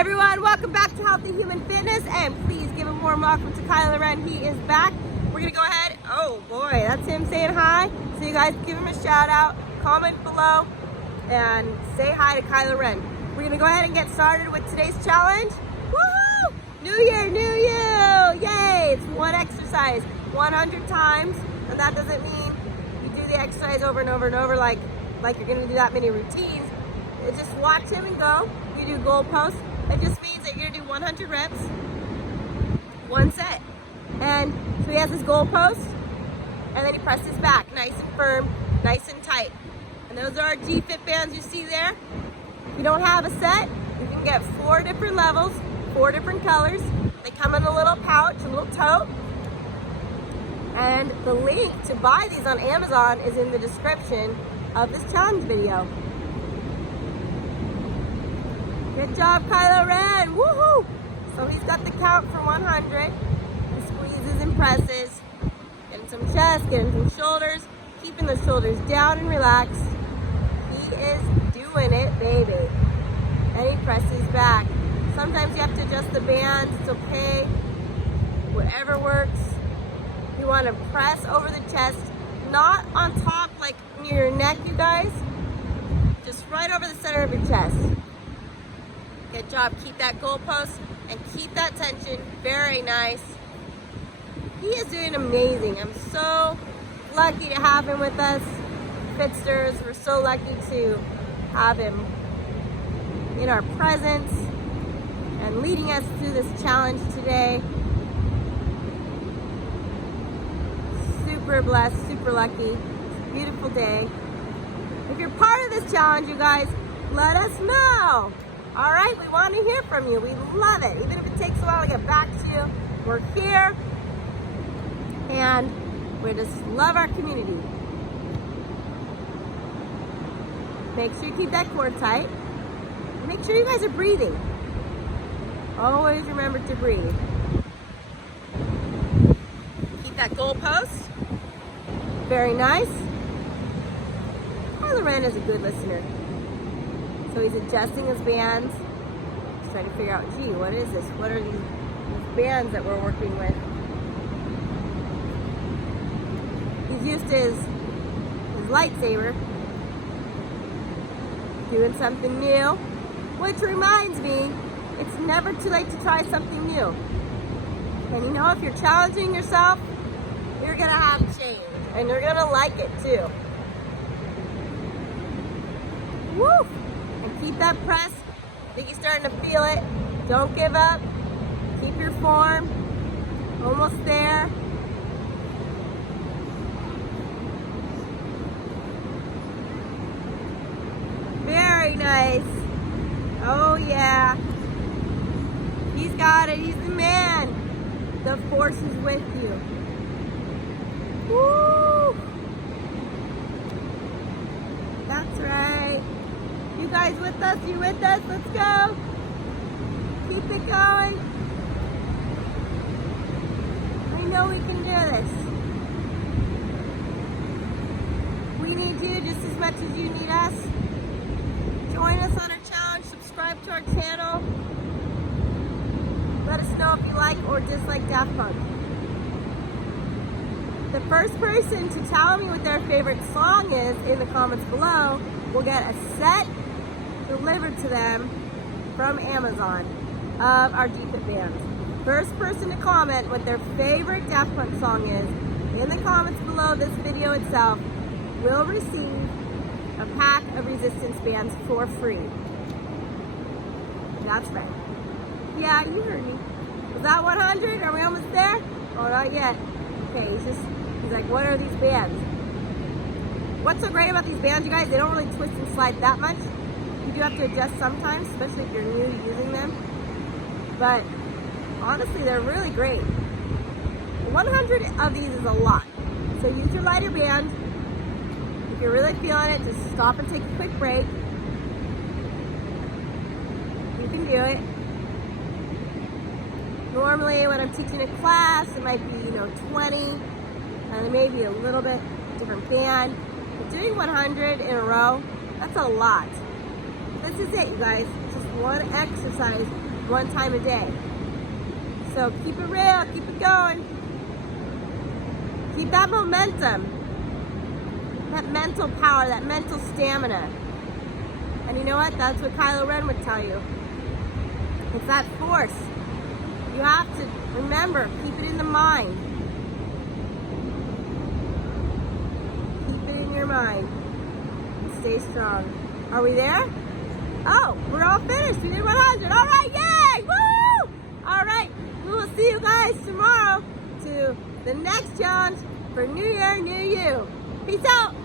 everyone, welcome back to Healthy Human Fitness, and please give a warm welcome to Kyler Wren. He is back. We're gonna go ahead, oh boy, that's him saying hi. So you guys give him a shout out, comment below, and say hi to Kyler Wren. We're gonna go ahead and get started with today's challenge. Woohoo! New year, new you! Yay! It's one exercise, 100 times, and that doesn't mean you do the exercise over and over and over like you're gonna do that many routines. Just watch him and go. You do goal posts. It just means that you're gonna do 100 reps, one set. And so he has his goal post, and then he presses back, nice and firm, nice and tight. And those are our G-Fit bands you see there. If you don't have a set, you can get 4 different levels, 4 different colors. They come in a little pouch, a little tote. And the link to buy these on Amazon is in the description of this challenge video. Good job, Kyler Wren. Woohoo! So he's got the count for 100. He squeezes and presses. Getting some chest, getting some shoulders, keeping the shoulders down and relaxed. He is doing it, baby. And he presses back. Sometimes you have to adjust the bands. It's okay. Whatever works. You want to press over the chest, not on top like near your neck, you guys. Just right over the center of your chest. Good job. Keep that goal post and keep that tension. Very nice. He is doing amazing. I'm so lucky to have him with us. Fitsters, we're so lucky to have him in our presence and leading us through this challenge today. Super blessed, super lucky. It's a beautiful day. If you're part of this challenge, you guys, let us know. All right, we want to hear from you. We love it. Even if it takes a while to get back to you, we're here. And we just love our community. Make sure you keep that core tight. Make sure you guys are breathing. Always remember to breathe. Keep that goal post. Very nice. Kyler Wren is a good listener. So he's adjusting his bands. He's trying to figure out, gee, what is this? What are these bands that we're working with? He's used to his lightsaber. Doing something new. Which reminds me, it's never too late to try something new. And you know, if you're challenging yourself, you're gonna have change. And you're gonna like it too. Woo! And keep that press. I think you're starting to feel it. Don't give up. Keep your form. Almost there. Very nice. Oh yeah. He's got it. He's the man. The force is with you. Woo! That's right. You guys with us? You with us? Let's go. Keep it going. I know we can do this. We need you just as much as you need us. Join us on our challenge. Subscribe to our channel. Let us know if you like or dislike Daft Punk. The first person to tell me what their favorite song is in the comments below will get a set delivered to them from Amazon of our G-Fit bands. First person to comment what their favorite Daft Punk song is in the comments below this video itself will receive a pack of resistance bands for free. That's right. Yeah, you heard me. Was that 100? Are we almost there? Oh, not yet. Okay, he's like, what are these bands? What's so great about these bands, you guys? They don't really twist and slide that much. You do have to adjust sometimes, especially if you're new to using them. But honestly, they're really great. 100 of these is a lot. So use your lighter band. If you're really feeling it, just stop and take a quick break. You can do it. Normally when I'm teaching a class, it might be, 20, and it may be a little bit different band. But doing 100 in a row, that's a lot. This is it, you guys. Just one exercise one time a day. So keep it real, keep it going. Keep that momentum, that mental power, that mental stamina. And you know what? That's what Kylo Ren would tell you. It's that force. You have to remember, keep it in the mind. Keep it in your mind. And stay strong. Are we there? Oh, we're all finished. We did 100. All right, yay! Woo! All right, we will see you guys tomorrow to the next challenge for New Year, New You. Peace out.